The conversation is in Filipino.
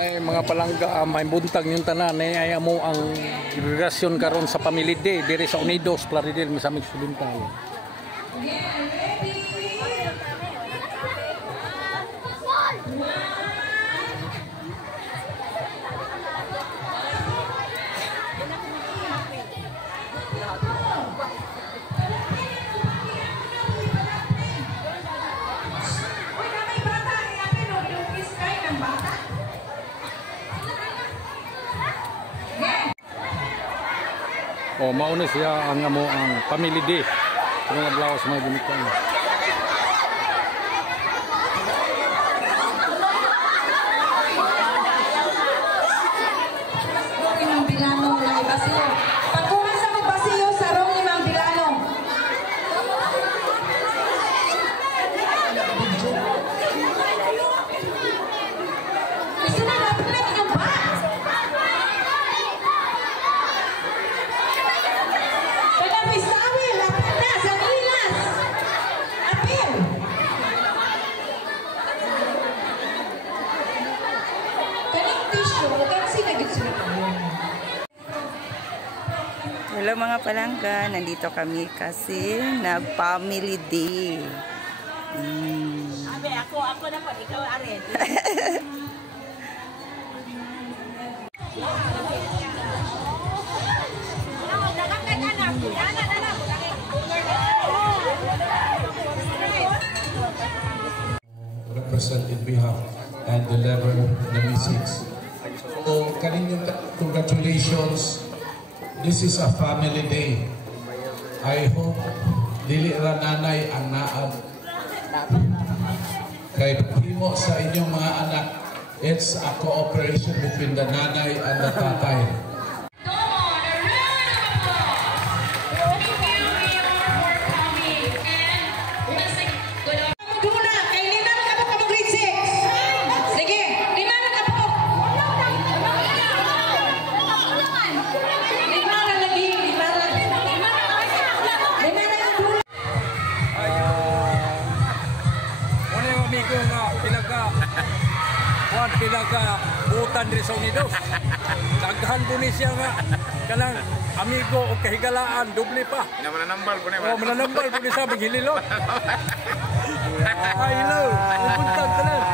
mga palangga, may buntag yung tanan ay amo ang relasyon karon sa Family Day diri sa Unidos, Plaridel, Misamis Occidental. O mauna siya ang amo ang Family Day sa mga blawas sa mga gimikan. Limang Bilano na ibasiyo. Pagkuha sa magbasiyo sa rong Limang Bilano. Gusto na lapit yung ba? Pisawi, lapit na sa Milas. Apil. Kaning tissue, kasi nag-isulit ko. Hello mga palangga, nandito kami kasi na Family Day. Abe, ako na po, ikaw Aren. Represent in behalf and deliver the message. So, kaninyong congratulations. This is a family day. I hope dili ra nanay ang naad. Kay paghimo sa inyong mga anak, it's a cooperation between the nanay and the tatay. Pinaga butan diri sa Unidos. Daghan po ni siya nga kanang amigo o kahigalaan, doble pa. Mananambal po niya. Oh, mananambal po ni sa maghililo. Ay, hello. Pupuntan ka na.